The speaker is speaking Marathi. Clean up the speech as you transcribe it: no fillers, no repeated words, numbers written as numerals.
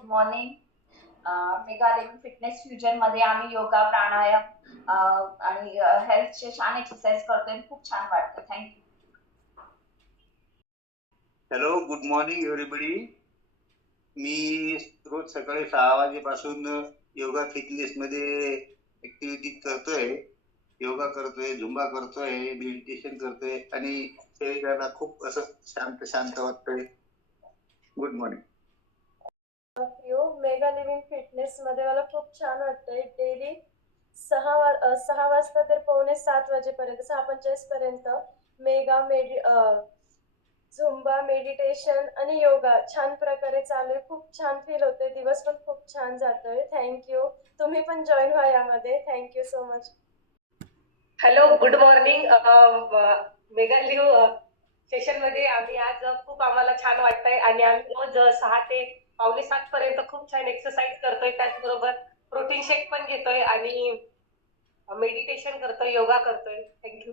Good morning. Mega living fitness fusion मध्ये आम्ही योगा, प्राणायाम आणि हेल्थचे छान एक्सरसाइज करतोय. खूप छान वाटतं. Thank you. Hello, good morning everybody. मी रोज सकाळी 6 वाजेपासून योगा फिटनेस मध्ये ऍक्टिव्हिटी करतोय. योगा करतोय, झुंबा करतोय, मेडिटेशन करतोय आणि शरीराला खूप असं शांत शांत वाटतंय. Good morning. Mega living fitness मध्ये मला खूप छान वाटतंय. डेली 6 वाजता ते पावणे 7 वाजेपर्यंत 6:45 पर्यंत मेगा झुंबा, मेडिटेशन आणि योगा छान प्रकारे चालू आहे. खूप छान फील होते. दिवस पण खूप छान जातोय. थँक्यू. तुम्ही पण जॉईन व्हा यामध्ये. Thank you so much. Hello, good morning. Mega live session मध्ये आम्ही आज खूप आम्हाला छान वाटतंय आणि आम्ही रोज 6 ते पावणे 7 पर्यंत खूप छान एक्सरसाइज करतोय. त्याचबरोबर प्रोटीन शेक पण घेतोय आणि मेडिटेशन करतोय, योगा करतोय. थँक्यू.